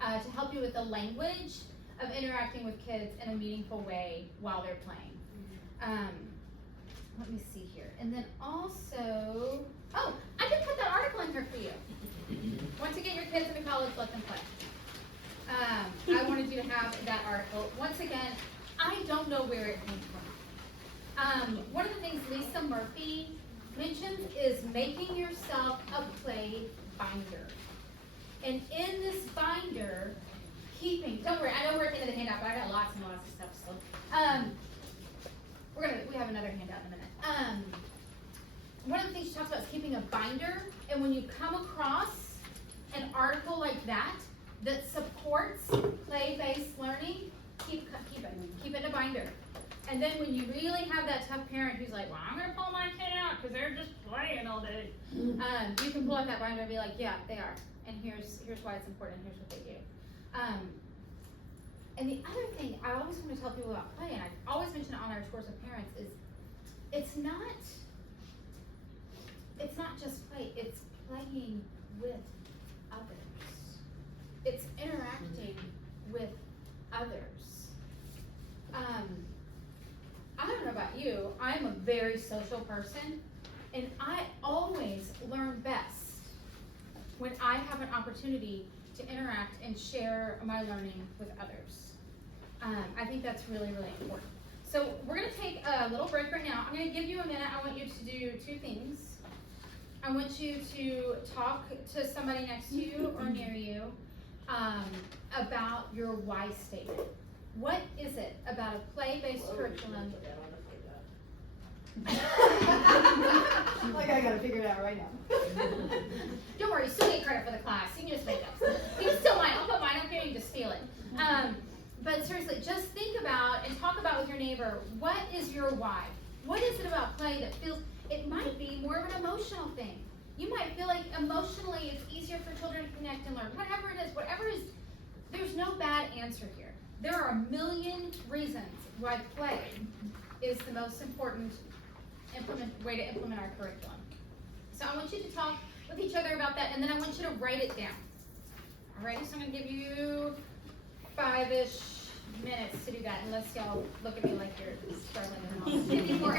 to help you with the language of interacting with kids in a meaningful way while they're playing. Let me see here. And then also, I can put that article in here for you. Once you get your kids into college, let them play. I wanted you to have that article. Once again, I don't know where it came from. One of the things Lisa Murphy mentions is making yourself a play binder. And in this binder, don't worry, I know we're at the end of the handout, but I got lots and lots of stuff still. We have another handout in a minute. One of the things she talks about is keeping a binder, and when you come across an article like that supports play-based learning, keep it in a binder. And then when you really have that tough parent who's like, well, I'm going to pull my kid out because they're just playing all day, you can pull out that binder and be like, yeah, they are. And here's why it's important, here's what they do. And the other thing I always want to tell people about play, and I always mention it on our tours of parents, is it's not just play, it's playing with others. It's interacting with others. I don't know about you, I'm a very social person, and I always learn best when I have an opportunity to interact and share my learning with others. I think that's really, really important. So we're going to take a little break right now. I'm going to give you a minute. I want you to do two things. I want you to talk to somebody next to you or near you about your why statement. What is it about a play-based curriculum? Like I gotta figure it out right now. Don't worry, you still get credit for the class. You can just make up. You can still mine. I'll put mine up here. You just steal it. But seriously, just think about and talk about with your neighbor. What is your why? What is it about play that feels? It might be more of an emotional thing. You might feel like emotionally it's easier for children to connect and learn. Whatever it is, whatever it is, there's no bad answer here. There are a million reasons why play is the most important way to implement our curriculum. So I want you to talk with each other about that, and then I want you to write it down. Alrighty, so I'm going to give you 5-ish minutes to do that, unless y'all look at me like you're struggling anymore.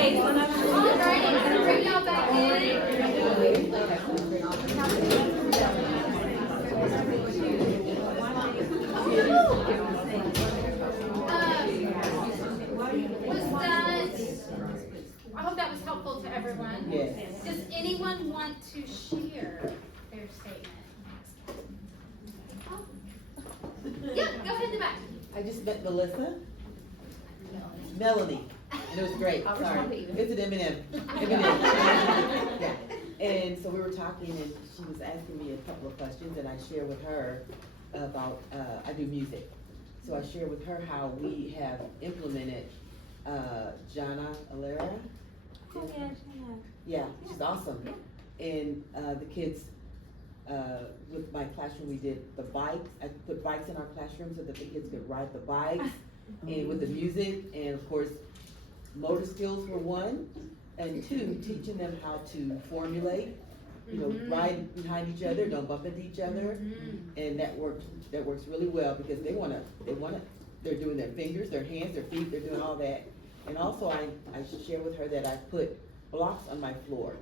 Alright, I'm gonna bring y'all back in. Was that, I hope that was helpful to everyone. Yes. Does anyone want to share their statement? Yeah, go ahead in the back. I just met Melissa. Melanie. And it was great, sorry. It's an Eminem. Eminem. Yeah. And so we were talking and she was asking me a couple of questions and I shared with her about, I do music. So I shared with her how we have implemented, Jana Alera. Yeah, she's awesome. And, the kids, with my classroom, we did the bikes. I put bikes in our classroom so that the kids could ride the bikes and with the music. And of course, motor skills were one. And two, teaching them how to formulate, ride behind each other, don't bump into each other. And that works really well because they're doing their fingers, their hands, their feet, they're doing all that. And also I share with her that I put blocks on my floor,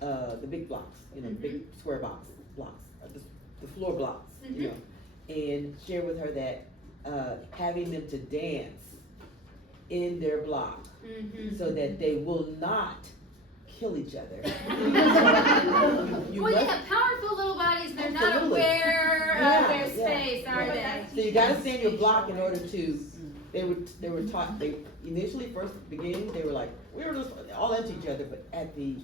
the big blocks, big square blocks, the floor blocks, and share with her that having them to dance in their block so that they will not kill each other. Well, you have powerful little bodies, they're not Absolutely. aware of their space, are they? So you gotta stay in your block in order to, they were taught, initially first beginning, they were like, we were just all into each other, but at the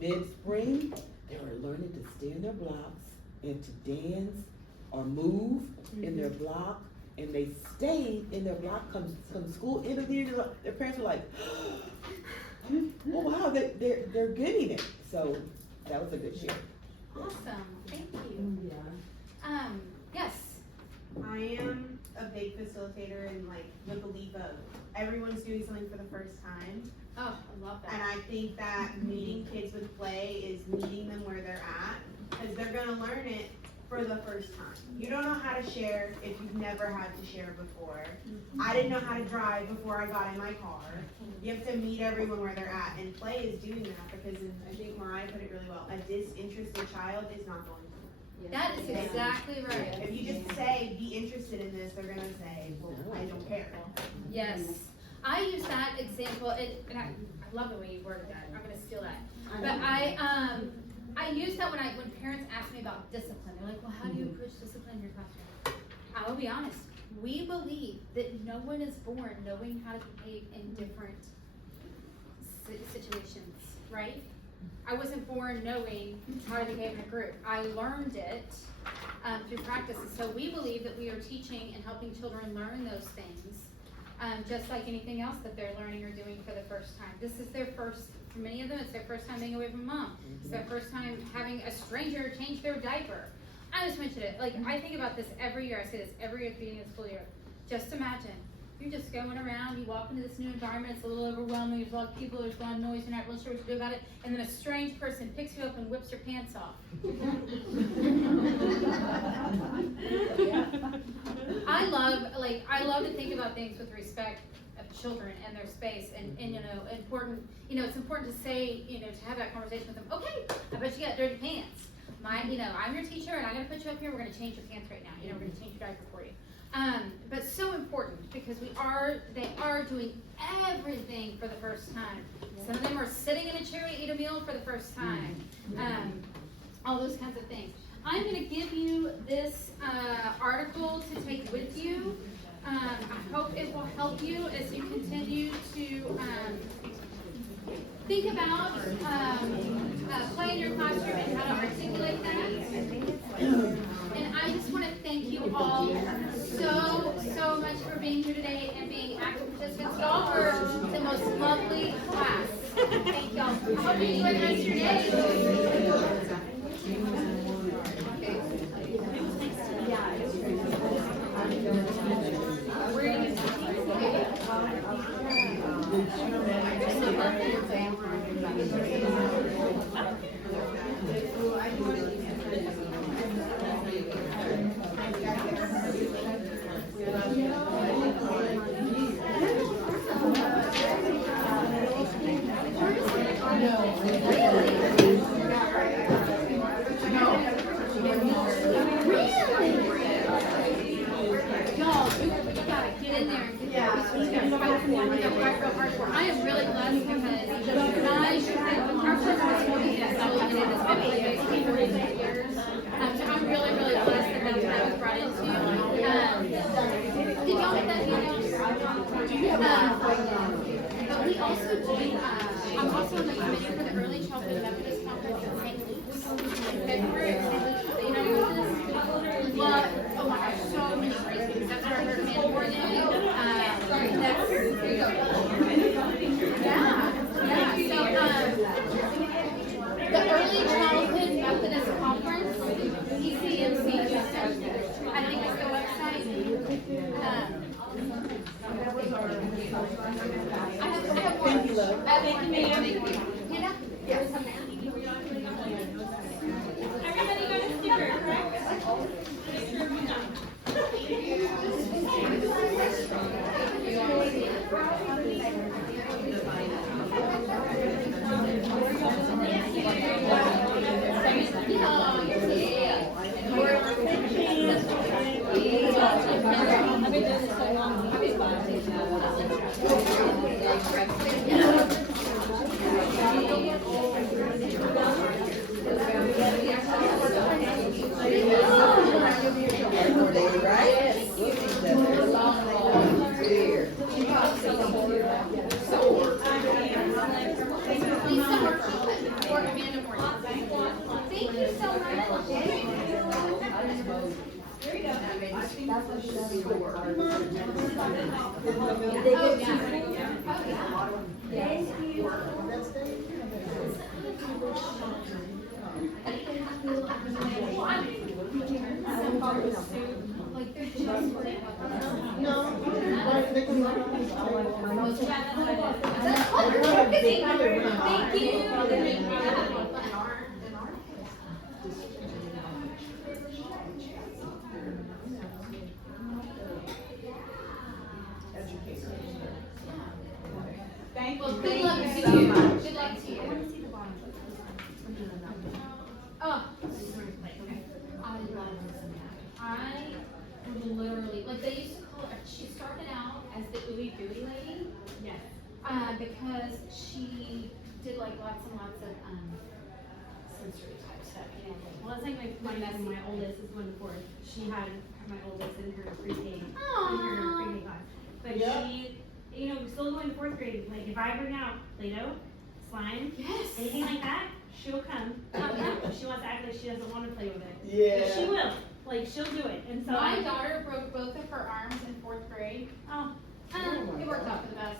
mid-spring, they were learning to stay in their blocks and to dance or move in their block. And they stayed in their block come school end of the year. Their parents were like, oh wow, they're getting it. So that was a good share. Awesome, thank you. Yes. I am a big facilitator in like the belief of everyone's doing something for the first time. Oh, I love And that. I think that meeting kids with play is meeting them where they're at, because they're gonna learn it for the first time. You don't know how to share if you've never had to share before. I didn't know how to drive before I got in my car. You have to meet everyone where they're at, and play is doing that because, I think Mariah put it really well, a disinterested child is not going to. That is exactly right. If you just say, be interested in this, they're gonna say, well, I don't care. Yes. I use that example, and I love the way you worded that. I'm gonna steal that. But I use that when parents ask me about discipline. They're like, well, how do you approach discipline in your classroom? I will be honest. We believe that no one is born knowing how to behave in different situations, right? I wasn't born knowing how to behave in a group. I learned it through practice. And so we believe that we are teaching and helping children learn those things, just like anything else that they're learning or doing for the first time. This is their first, for many of them, it's their first time being away from mom. It's their first time having a stranger change their diaper. I just mentioned it, like, I think about this every year. I say this every year at the beginning of the school year. Just imagine, you're just going around, you walk into this new environment, it's a little overwhelming, there's a lot of people, there's a lot of noise, you're not really sure what to do about it, and then a strange person picks you up and whips your pants off. I love to think about things with respect of children and their space and it's important to say, to have that conversation with them. Okay, I bet you got dirty pants. I'm your teacher and I'm gonna put you up here, we're gonna change your pants right now, we're gonna change your diaper for you. But so important because they are doing everything for the first time. Some of them are sitting in a chair to eat a meal for the first time. All those kinds of things. I'm going to give you this article to take with you. I hope it will help you as you continue to think about play in your classroom and how to articulate that. And I just want to thank you all so much for being here today and being active participants. Y'all were the most lovely class. Thank y'all. I hope you enjoy the rest of your day. I am really blessed because our first school is so limited as basically 48 years. So I'm really blessed that that's what I was brought into. Did y'all get that email? But we also do, I'm also on the committee for the Early Childhood Methodist Conference in St. Luke's in February. You know what this is? Oh my gosh, so many great things. That's where I heard Amanda Morgan. That's, here you go. The Early Childhood Methodist Conference, ECMC, I think is the website. I have one. Thank you, love. Thank you, ma'am. Hannah? Yes. Everybody got a sticker, correct? Make sure we're done. Thank you. Well, good luck to you. Good luck to you. Oh, I love this. I would literally, like they used to call her, she started out as the ooey gooey lady. Yes. Because she did like lots and lots of sensory type stuff, Well, it's like my oldest is going to fourth. She had my oldest in her pre-K, class. But she, still going to fourth grade. Like if I bring out Play-Doh, slime, yes, anything like that, she'll come. She wants to act like she doesn't want to play with it. Yeah. But she will. Like, she'll do it. And so My daughter broke both of her arms in 4th grade. oh, It worked out for the best,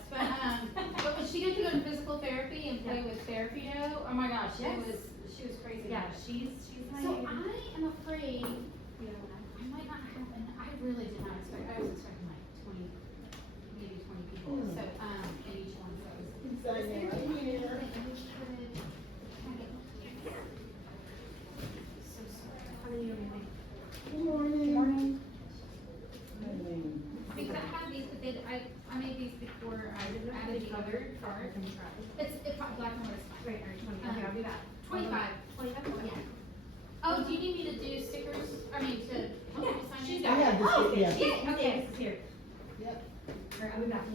but when she got to go to physical therapy and play with therapy dough, oh my gosh, she was crazy. yeah, she's my. So I am afraid, I might not have, and I really did not expect, I was expecting like 20, maybe 20 people, so, in each one, so it was. So sorry. How many do we think? Good morning. Because I had these, but I made these before I added the other card. It's black and white is fine. Right, all right, 20. Okay, I'll do that. 25. 25? Yeah. Oh, do you need me to do stickers? I mean, to help people sign She's in? got I have it. this, Oh, okay, yeah. she- okay, this is here. Yep. All right, I'll be back.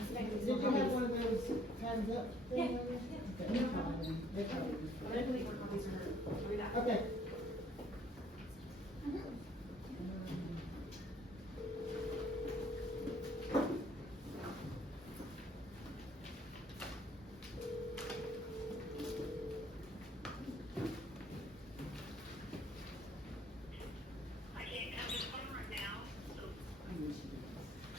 Did you have one of those hands up? Yeah, things? yeah. Okay, no problem. No problem. I'm gonna make more copies for her. I'll be back. Okay.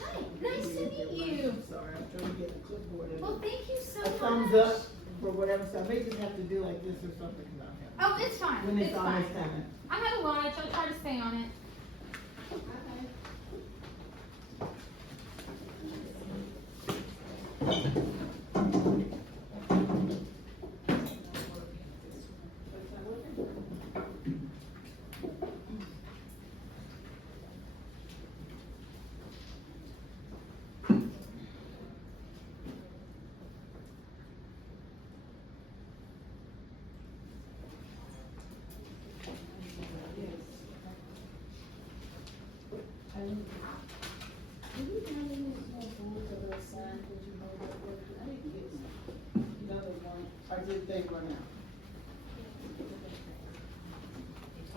Hi, nice to meet you. Sorry, I'm trying to get a clipboard. Well, thank you so A much. thumbs up for whatever, so I may just have to do like this or something, cause I don't have. Oh, it's fine, When it's it's fine. almost time. I have a watch, I'll try to stay on it. Or did they run out?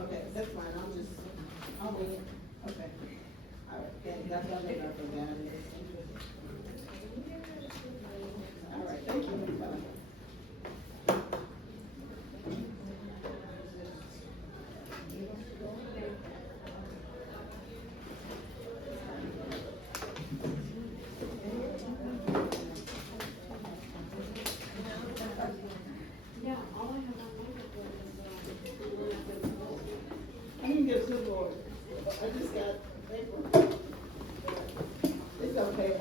Okay, that's fine, I'll wait, okay. All right, that's what I got for that. All right, thank you. Bye. Yeah, all I have on my report I didn't get a clipboard, I just got paper. It's okay,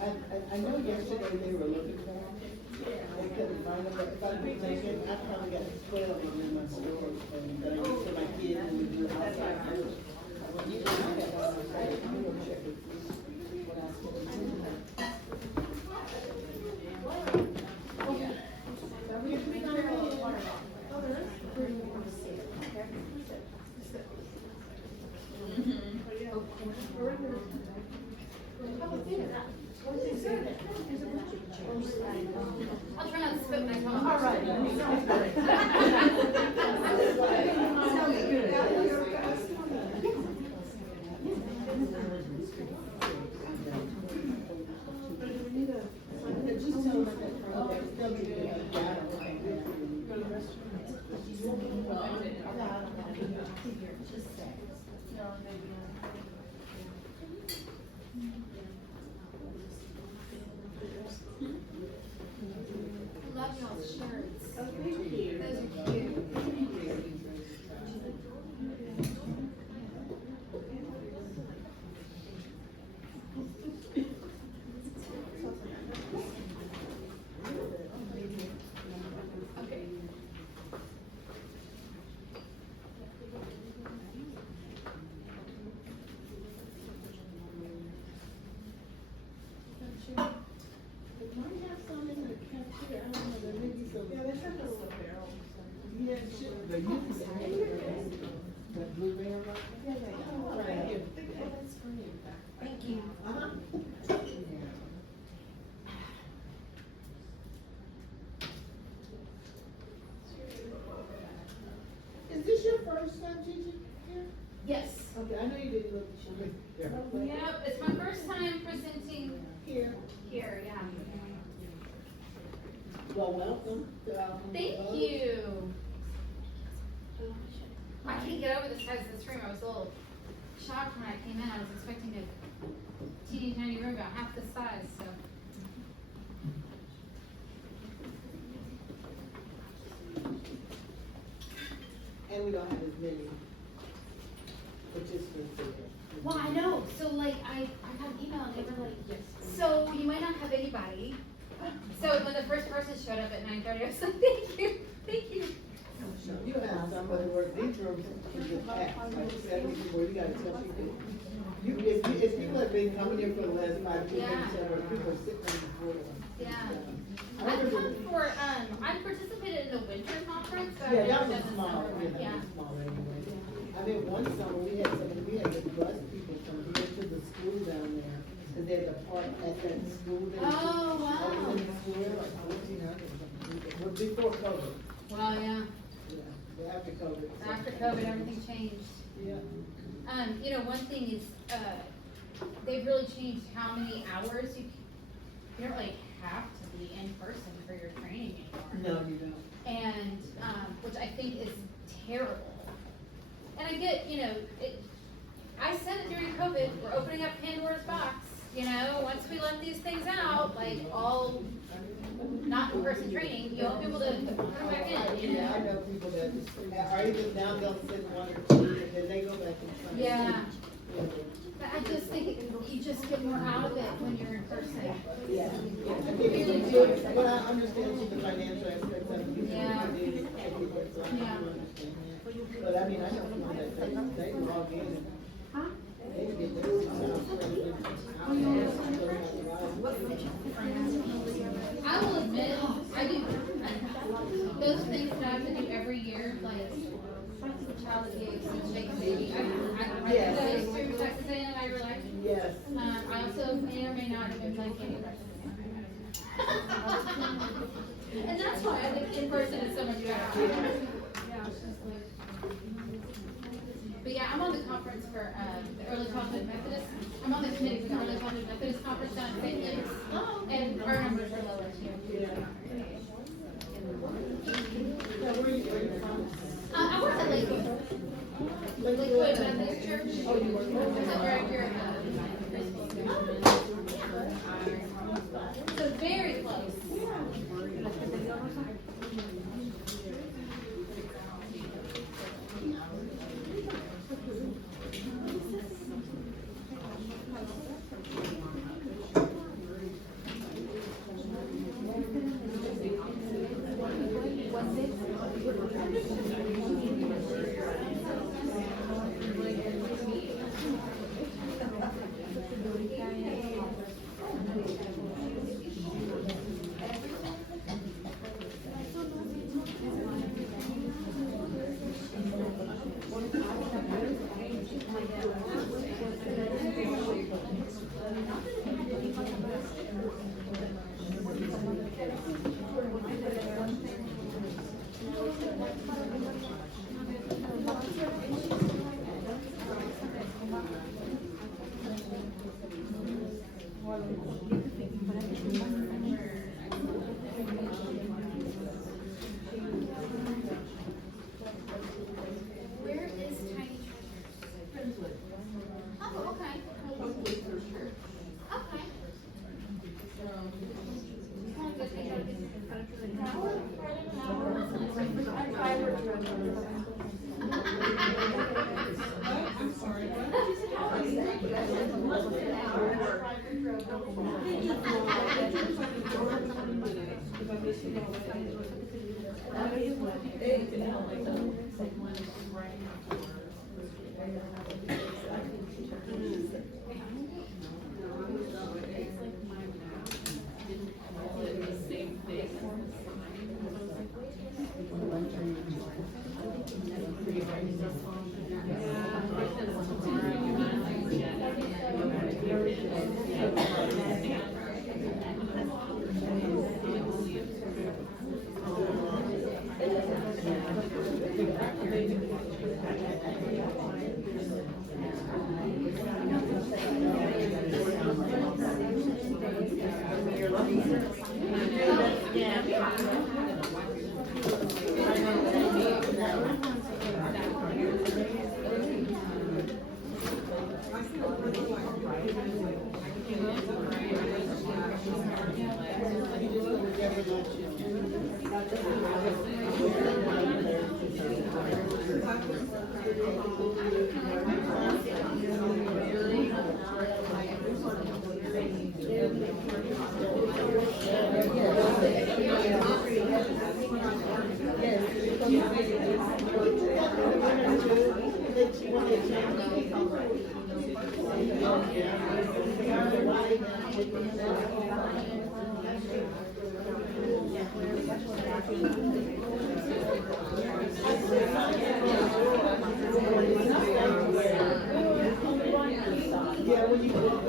I know yesterday they were looking for them. They couldn't find them, but if I didn't take it, I probably got 12 of them in my storage, and that I used for my kids when we do outside work. When you do that, I'm gonna check with you what else can we do. I'll try not to spit my tongue. All right. Just tell them that they'll be there. I love y'all's shirts. Thank you. Those are cute. Okay. It might have some in the cafeteria, I don't know, there may be some. Yeah, they have a little barrel. Yeah, it should, the youth is the blue barrel. Yeah, they are. Thank you. Thank you. Uh-huh. Is this your first time teaching here? Yes. Okay, I know you didn't look sure. Yep, it's my first time presenting Here. here, yeah. Well, welcome to our. Thank you. get over the size of this room. I was a little shocked when I came in. I was expecting a teeny tiny room about half this size, so. And we don't have as many participants there. Well, I know, so like, I got an email and they were like, so you might not have anybody. So when the first person showed up at 9:30, I was like, thank you. You have somebody work, these rooms can get packed, like 70 people, you gotta tell people. If people have been coming here for the last 5 years, Yeah. people are sitting on the floor. Yeah. I I've remember, come for, I participated in the winter conference, but yeah, I've that never was done the small, summer one, that yeah. was small anyway. I mean, one summer, we had to bus people from here to the school down there, cause they had to park at that school. There. Oh, wow. I was in the school, like 1,400 or something, well, before COVID, Well, yeah, yeah, but after COVID. after COVID, everything changed. Yeah. You know, one thing is, they've really changed how many hours you don't really have to be in person for your training anymore. No, you don't. And, which I think is terrible. And I get, you know, I said it during COVID, we're opening up Pandora's box, you know, once we let these things out, like all not in-person training, you won't be able to put them back in, you Yeah, I know? know people that are either now they'll sit 1 or 2, and then they go back and try. Yeah. But I just think you just get more out of it when you're in person. Yeah. And people do, but I understand the financial aspects of it. Yeah. So I Yeah. understand that. But I mean, I know people that they log in and they get their I will admit, I do, those things that I have to do every year, like child abuse and shake a baby, I do those through Texas A&M AgriLife. Yes. I also may or may not have been playing Candy Crush. And that's why I think in person is so much better. Yeah, it's just like. But yeah, I'm on the conference for, the Early Childhood Methodist. I'm on the committee for the Early Childhood Methodist Conference down in St. Louis. And our numbers are lower too. Yeah. Where are you from? I work at Lakewood. Lakewood Methodist Church. Oh, you work there? So right here at the preschool. So very close. Where is Tiny Treasures? Oh, okay. Okay. I'm sorry. Yeah, when you go